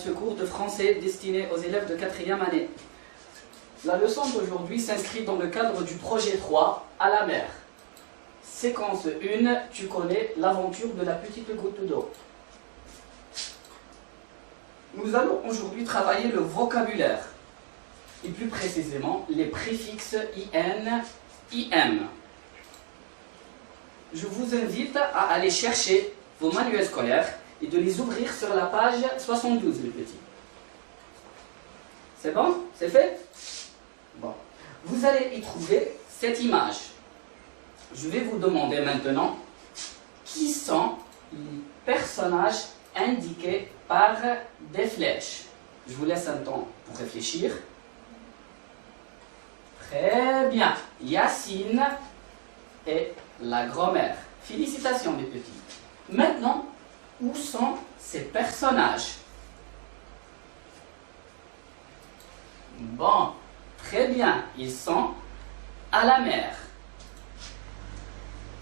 ce cours de français destiné aux élèves de 4e année. La leçon d'aujourd'hui s'inscrit dans le cadre du projet 3, à la mer. Séquence 1, tu connais l'aventure de la petite goutte d'eau. Nous allons aujourd'hui travailler le vocabulaire, et plus précisément les préfixes IN, IM. Je vous invite à aller chercher vos manuels scolaires et de les ouvrir sur la page 72, les petits. C'est bon? C'est fait? Bon. Vous allez y trouver cette image. Je vais vous demander maintenant qui sont les personnages indiqués par des flèches. Je vous laisse un temps pour réfléchir. Très bien. Yacine et la grand-mère. Félicitations, les petits. Maintenant, où sont ces personnages? Bon, très bien. Ils sont à la mer.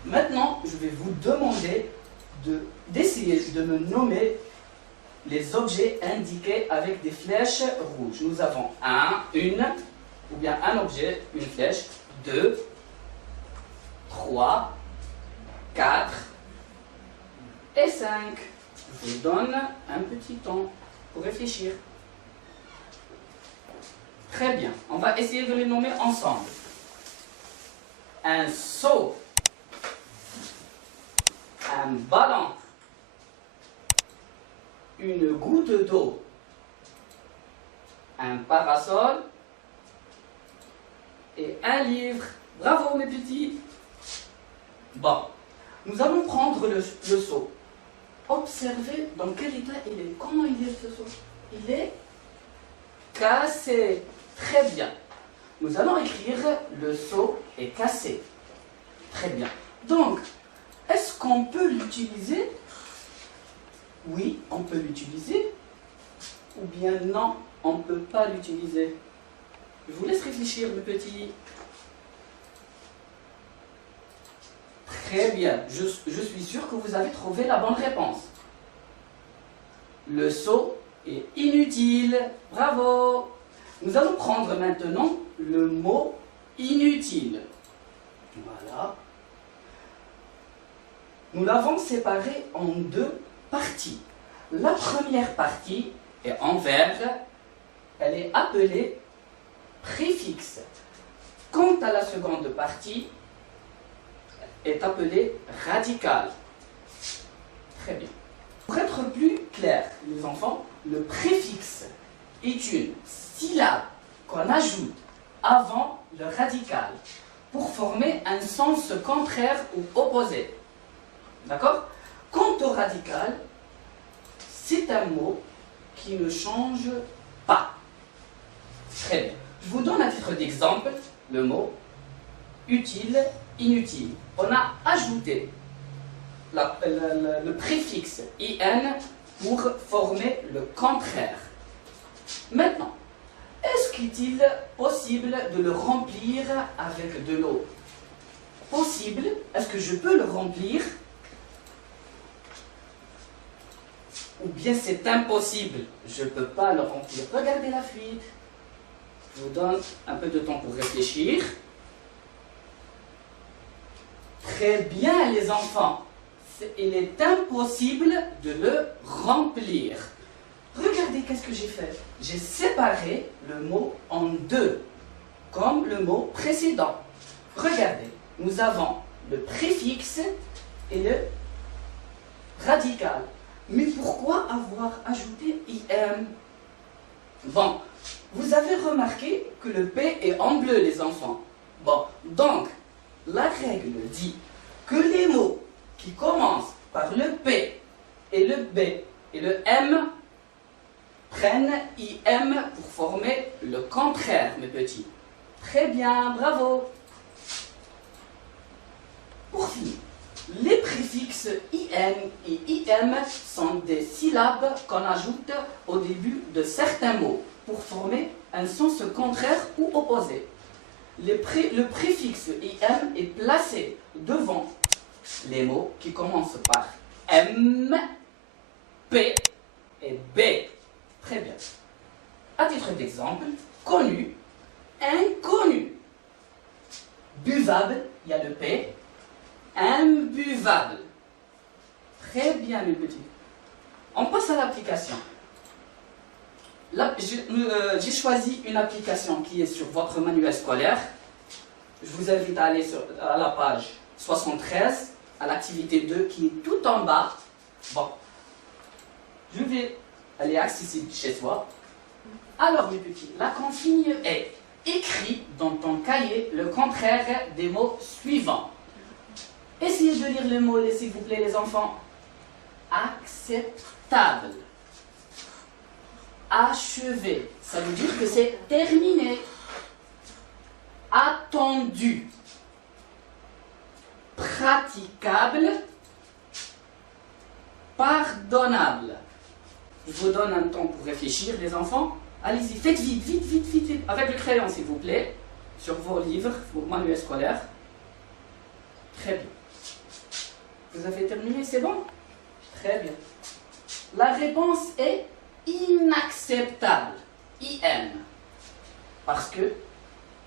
Maintenant, je vais vous demander d'essayer de me nommer les objets indiqués avec des flèches rouges. Nous avons une, ou bien un objet, une flèche, 2, 3, 4 et 5. Je vous donne un petit temps pour réfléchir. Très bien, on va essayer de les nommer ensemble. Un seau, un ballon, une goutte d'eau, un parasol et un livre. Bravo mes petits. Bon, nous allons prendre le seau. Observez dans quel état il est. Comment il est ce seau? Il est cassé. Très bien. Nous allons écrire le seau est cassé. Très bien. Donc, est-ce qu'on peut l'utiliser? Oui, on peut l'utiliser. Ou bien non, on ne peut pas l'utiliser. Je vous laisse réfléchir, mes petits. Très bien. Je suis sûr que vous avez trouvé la bonne réponse. Le seau est inutile. Bravo. Nous allons prendre maintenant le mot inutile. Voilà. Nous l'avons séparé en deux parties. La première partie est en vert. Elle est appelée préfixe. Quant à la seconde partie, est appelée radicale. Très bien. Pour être plus clair, les enfants, le préfixe est une syllabe qu'on ajoute avant le radical pour former un sens contraire ou opposé. D'accord? Quant au radical, c'est un mot qui ne change pas. Très bien. Je vous donne à titre d'exemple le mot utile, inutile. On a ajouté le préfixe IN pour former le contraire. Maintenant, est-ce qu'il est possible de le remplir avec de l'eau? Possible. Est-ce que je peux le remplir? Ou bien c'est impossible? Je ne peux pas le remplir. Regardez la fuite. Je vous donne un peu de temps pour réfléchir. Très bien, les enfants. Il est impossible de le remplir. Regardez qu'est-ce que j'ai fait. J'ai séparé le mot en deux, comme le mot précédent. Regardez, nous avons le préfixe et le radical. Mais pourquoi avoir ajouté IM? Bon, vous avez remarqué que le P est en bleu, les enfants. Bon, donc, la règle dit que les mots qui commencent par le P et le B et le M prennent IM pour former le contraire, mes petits. Très bien, bravo. Pour finir, les préfixes IN et IM sont des syllabes qu'on ajoute au début de certains mots pour former un sens contraire ou opposé. Le préfixe IM est placé devant les mots qui commencent par M, P et B. Très bien. À titre d'exemple, connu, inconnu. Buvable, il y a le P. Imbuvable. Très bien, mes petits. On passe à l'application. J'ai choisi une application qui est sur votre manuel scolaire. Je vous invite à aller à la page 73, à l'activité 2 qui est tout en bas. Bon, elle est accessible chez soi. Alors, mes petits, la consigne est: écris dans ton cahier le contraire des mots suivants. Essayez de lire le mot, s'il vous plaît, les enfants. Acceptable. Achevé, ça veut dire que c'est terminé. Attendu. Praticable. Pardonnable. Je vous donne un temps pour réfléchir, les enfants. Allez-y, faites vite, vite, vite, vite, vite. Avec le crayon, s'il vous plaît, sur vos livres, vos manuels scolaires. Très bien. Vous avez terminé, c'est bon? Très bien. La réponse est inacceptable. IN. Parce que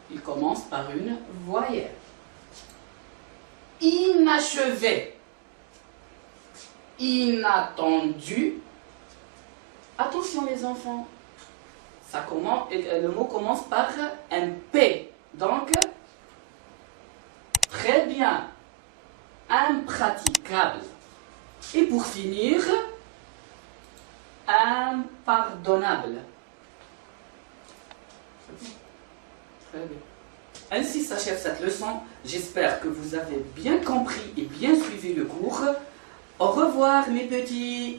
il commence par une voyelle. Inachevé. Inattendu. Attention les enfants. Le mot commence par un P. Donc, très bien. Impraticable. Et pour finir, impardonnable. Très bien. Ainsi s'achève cette leçon. J'espère que vous avez bien compris et bien suivi le cours. Au revoir mes petits.